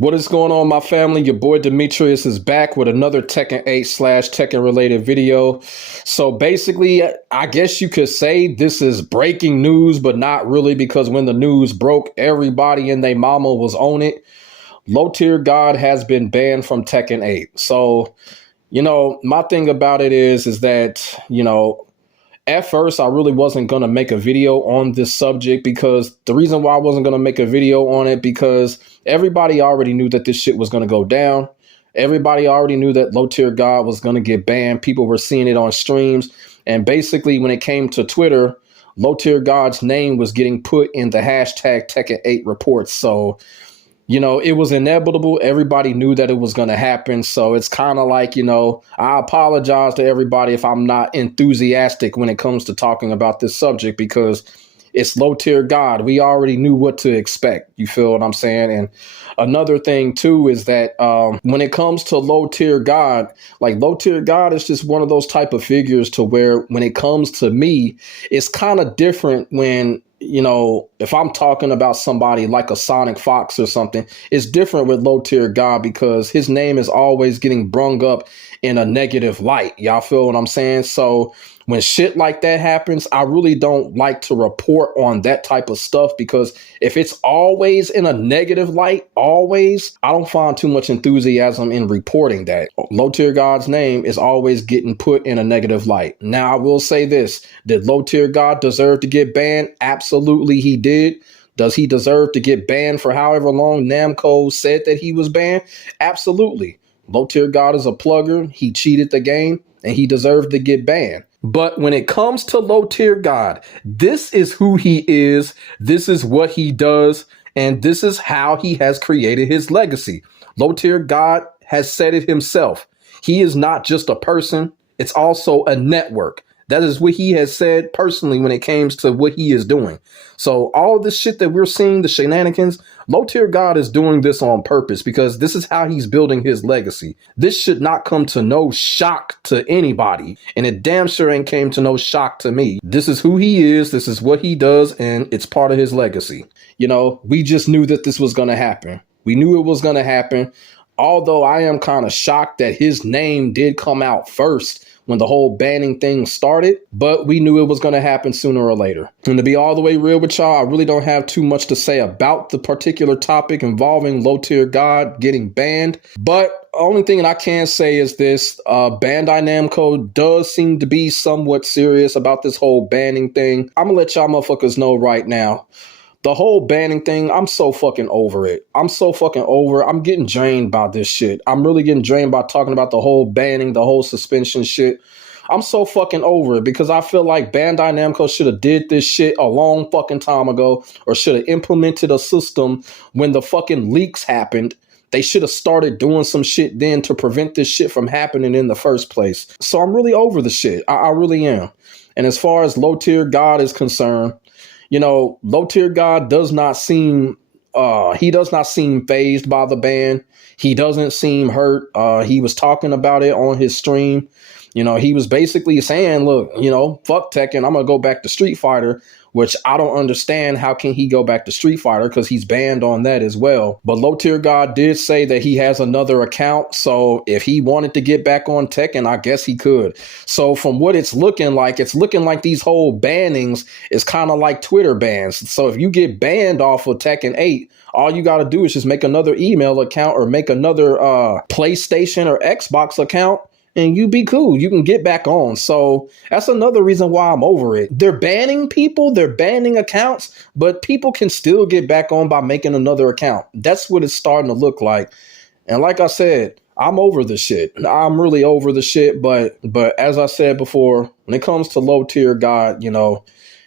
What is going on, my family? Your boy Demetrius is back with another Tekken 8 slash Tekken related video. So basically, I guess you could say this is breaking news, but not really, because when the news broke, everybody and their mama was on it. Low Tier God has been banned from Tekken 8. So, my thing about it is that, at first, I really wasn't going to make a video on this subject, because the reason why I wasn't going to make a video on it, because everybody already knew that this shit was going to go down. Everybody already knew that Low Tier God was going to get banned. People were seeing it on streams. And basically, when it came to Twitter, Low Tier God's name was getting put in the hashtag Tekken 8 reports. So, it was inevitable. Everybody knew that it was going to happen. So it's kind of like, I apologize to everybody if I'm not enthusiastic when it comes to talking about this subject, because it's Low Tier God. We already knew what to expect. You feel what I'm saying? And another thing, too, is that when it comes to Low Tier God, like Low Tier God is just one of those type of figures to where when it comes to me, it's kind of different when if I'm talking about somebody like a Sonic Fox or something. It's different with Low Tier God because his name is always getting brung up in a negative light. Y'all feel what I'm saying? So when shit like that happens, I really don't like to report on that type of stuff, because if it's always in a negative light, I don't find too much enthusiasm in reporting that. Low Tier God's name is always getting put in a negative light. Now, I will say this. Did Low Tier God deserve to get banned? Absolutely, he did. Does he deserve to get banned for however long Namco said that he was banned? Absolutely. Low Tier God is a plugger. He cheated the game and he deserved to get banned. But when it comes to Low Tier God, this is who he is. This is what he does. And this is how he has created his legacy. Low Tier God has said it himself. He is not just a person. It's also a network. That is what he has said personally when it comes to what he is doing. So all this shit that we're seeing, the shenanigans, Low Tier God is doing this on purpose, because this is how he's building his legacy. This should not come to no shock to anybody. And it damn sure ain't came to no shock to me. This is who he is. This is what he does. And it's part of his legacy. We just knew that this was going to happen. We knew it was going to happen. Although I am kind of shocked that his name did come out first when the whole banning thing started, but we knew it was going to happen sooner or later. And to be all the way real with y'all, I really don't have too much to say about the particular topic involving Low Tier God getting banned. But only thing that I can say is this: Bandai Namco does seem to be somewhat serious about this whole banning thing. I'm gonna let y'all motherfuckers know right now. The whole banning thing, I'm so fucking over it. I'm getting drained by this shit. I'm really getting drained by talking about the whole banning, the whole suspension shit. I'm so fucking over it, because I feel like Bandai Namco should have did this shit a long fucking time ago, or should have implemented a system when the fucking leaks happened. They should have started doing some shit then to prevent this shit from happening in the first place. So I'm really over the shit. I really am. And as far as Low Tier God is concerned, Low Tier God does not seem fazed by the ban. He doesn't seem hurt. He was talking about it on his stream. He was basically saying, look, fuck Tekken. I'm going to go back to Street Fighter, which I don't understand. How can he go back to Street Fighter? Because he's banned on that as well. But Low Tier God did say that he has another account. So if he wanted to get back on Tekken, I guess he could. So from what it's looking like these whole bannings is kind of like Twitter bans. So if you get banned off of Tekken 8, all you got to do is just make another email account or make another PlayStation or Xbox account, and you be cool. You can get back on. So that's another reason why I'm over it. They're banning people. They're banning accounts, but people can still get back on by making another account. That's what it's starting to look like. And like I said, I'm over the shit. I'm really over the shit. But as I said before, when it comes to Low Tier God,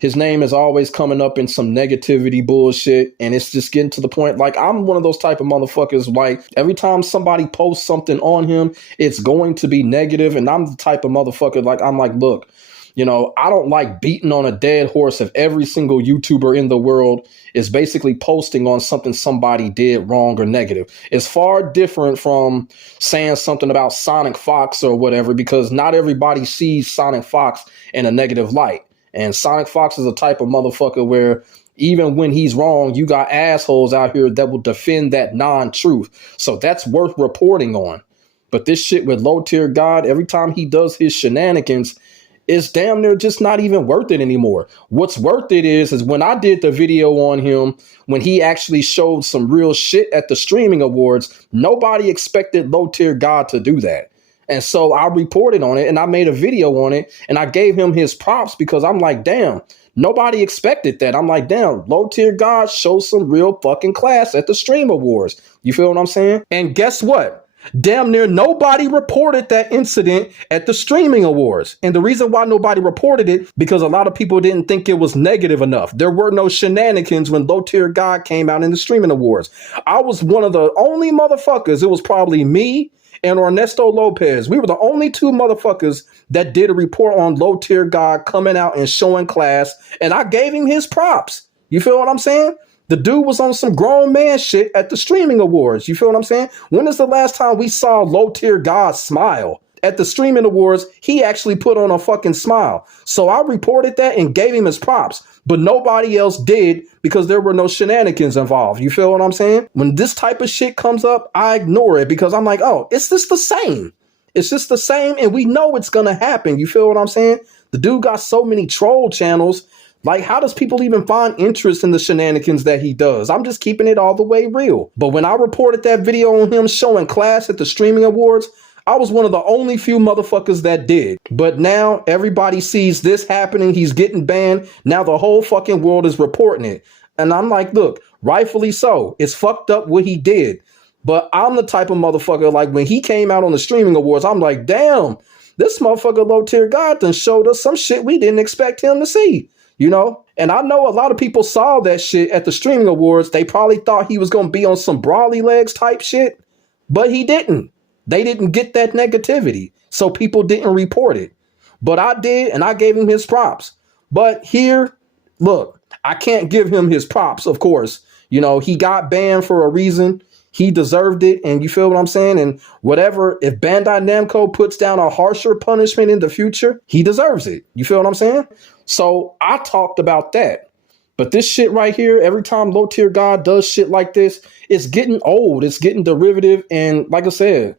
his name is always coming up in some negativity bullshit, and it's just getting to the point, like, I'm one of those type of motherfuckers, like, every time somebody posts something on him, it's going to be negative, and I'm the type of motherfucker, like, I'm like, look, I don't like beating on a dead horse if every single YouTuber in the world is basically posting on something somebody did wrong or negative. It's far different from saying something about Sonic Fox or whatever, because not everybody sees Sonic Fox in a negative light. And Sonic Fox is a type of motherfucker where Even when he's wrong, you got assholes out here that will defend that non-truth. So that's worth reporting on. But this shit with low tier God, every time he does his shenanigans, it's damn near just not even worth it anymore. What's worth it is when I did the video on him, when he actually showed some real shit at the streaming awards, nobody expected low tier God to do that. And so I reported on it and I made a video on it and I gave him his props because I'm like, damn, nobody expected that. I'm like, damn, low tier God shows some real fucking class at the stream awards. You feel what I'm saying? And guess what? Damn near nobody reported that incident at the streaming awards. And the reason why nobody reported it, because a lot of people didn't think it was negative enough. There were no shenanigans when low tier God came out in the streaming awards. I was one of the only motherfuckers. It was probably me and Ernesto Lopez. We were the only two motherfuckers that did a report on low tier God coming out and showing class. And I gave him his props. You feel what I'm saying? The dude was on some grown man shit at the streaming awards. You feel what I'm saying? When is the last time we saw low tier God smile? At the streaming awards, he actually put on a fucking smile. So I reported that and gave him his props. But nobody else did because there were no shenanigans involved. You feel what I'm saying? When this type of shit comes up, I ignore it because I'm like, oh, it's just the same. It's just the same and we know it's going to happen. You feel what I'm saying? The dude got so many troll channels. Like, how does people even find interest in the shenanigans that he does? I'm just keeping it all the way real. But when I reported that video on him showing class at the streaming awards, I was one of the only few motherfuckers that did. But now everybody sees this happening. He's getting banned. Now the whole fucking world is reporting it. And I'm like, look, rightfully so. It's fucked up what he did. But I'm the type of motherfucker, like when he came out on the streaming awards, I'm like, damn, this motherfucker low tier God done showed us some shit we didn't expect him to see. You know, and I know a lot of people saw that shit at the streaming awards. They probably thought he was going to be on some brawly legs type shit, but he didn't. They didn't get that negativity. So people didn't report it. But I did, and I gave him his props. But here, look, I can't give him his props, of course. You know, he got banned for a reason. He deserved it. And you feel what I'm saying? And whatever, if Bandai Namco puts down a harsher punishment in the future, he deserves it. You feel what I'm saying? So I talked about that. But this shit right here, every time low tier God does shit like this, it's getting old. It's getting derivative. And like I said,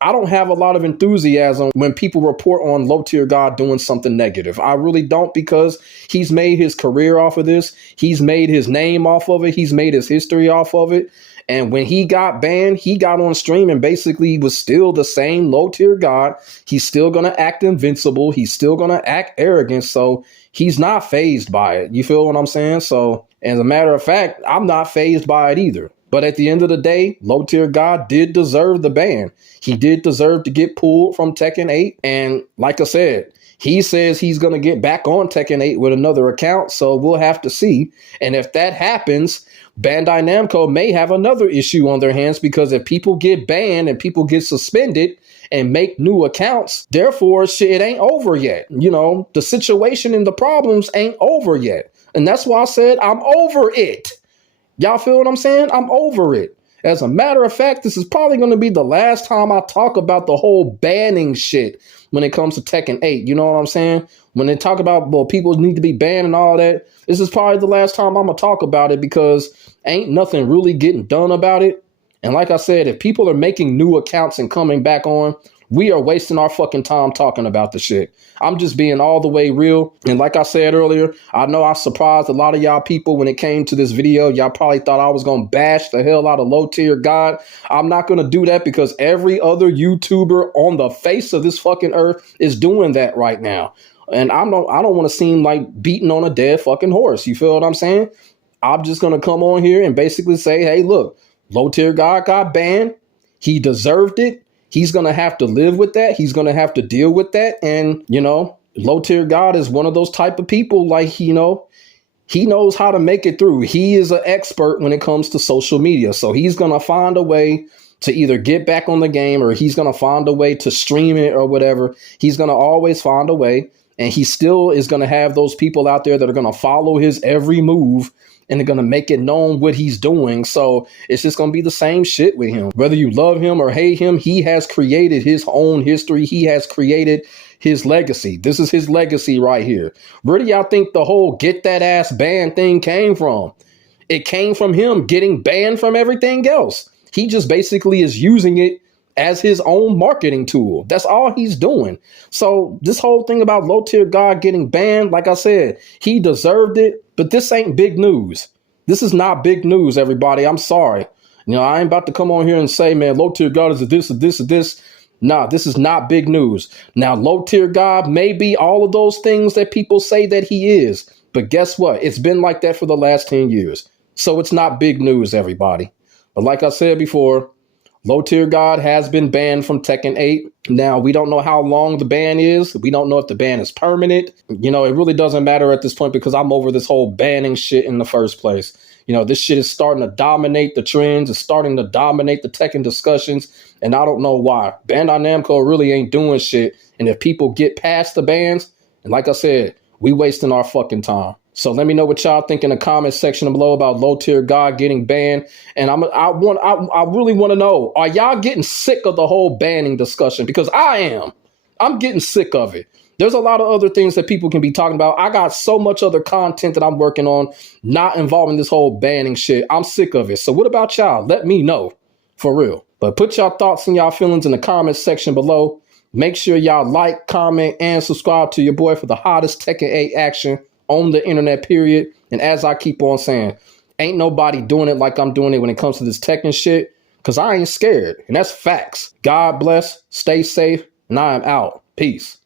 I don't have a lot of enthusiasm when people report on low tier God doing something negative. I really don't, because he's made his career off of this. He's made his name off of it. He's made his history off of it. And when he got banned, he got on stream and basically was still the same low tier God. He's still going to act invincible. He's still going to act arrogant. So he's not fazed by it. You feel what I'm saying? So as a matter of fact, I'm not fazed by it either. But at the end of the day, low tier God did deserve the ban. He did deserve to get pulled from Tekken 8. And like I said, he says he's going to get back on Tekken 8 with another account. So we'll have to see. And if that happens, Bandai Namco may have another issue on their hands, because if people get banned and people get suspended and make new accounts, therefore shit, it ain't over yet. You know, the situation and the problems ain't over yet. And that's why I said I'm over it. Y'all feel what I'm saying? I'm over it. As a matter of fact, this is probably going to be the last time I talk about the whole banning shit when it comes to Tekken 8. You know what I'm saying? When they talk about, well, people need to be banned and all that, this is probably the last time I'm going to talk about it, because ain't nothing really getting done about it. And like I said, if people are making new accounts and coming back on, we are wasting our fucking time talking about the shit. I'm just being all the way real. And like I said earlier, I know I surprised a lot of y'all people when it came to this video. Y'all probably thought I was going to bash the hell out of low tier God. I'm not going to do that, because every other YouTuber on the face of this fucking earth is doing that right now. And I don't want to seem like beating on a dead fucking horse. You feel what I'm saying? I'm just going to come on here and basically say, hey, look, low tier God got banned. He deserved it. He's going to have to live with that. He's going to have to deal with that. And, you know, low tier God is one of those type of people, like, you know, he knows how to make it through. He is an expert when it comes to social media. So he's going to find a way to either get back on the game, or he's going to find a way to stream it or whatever. He's going to always find a way. And he still is going to have those people out there that are going to follow his every move. and they're going to make it known what he's doing. So it's just going to be the same shit with him. Whether you love him or hate him, he has created his own history. He has created his legacy. This is his legacy right here. Where do y'all think the whole get that ass banned thing came from? It came from him getting banned from everything else. He just basically is using it as his own marketing tool. That's all he's doing. So this whole thing about low tier God getting banned, like I said, he deserved it, but this ain't big news. This is not big news, everybody. I'm sorry. You know, I ain't about to come on here and say, man, low tier God is a this or this or this. Nah, this is not big news. Now, low tier God may be all of those things that people say that he is, but guess what? It's been like that for the last 10 years. So it's not big news, everybody. But like I said before, low tier God has been banned from Tekken 8. Now, we don't know how long the ban is. We don't know if the ban is permanent. You know, it really doesn't matter at this point because I'm over this whole banning shit in the first place. You know, this shit is starting to dominate the trends. It's starting to dominate the Tekken discussions. And I don't know why. Bandai Namco really ain't doing shit. And if people get past the bans, and like I said, we wasting our fucking time. So let me know what y'all think in the comment section below about low tier God getting banned. And I really want to know, are y'all getting sick of the whole banning discussion? Because I am. I'm getting sick of it. There's a lot of other things that people can be talking about. I got so much other content that I'm working on, not involving this whole banning shit. I'm sick of it. So what about y'all? Let me know. For real. But put y'all thoughts and y'all feelings in the comment section below. Make sure y'all like, comment, and subscribe to your boy for the hottest Tekken 8 action on the internet, period. And as I keep on saying, ain't nobody doing it like I'm doing it when it comes to this Tekken shit, because I ain't scared. And that's facts. God bless, stay safe, and I am out. Peace.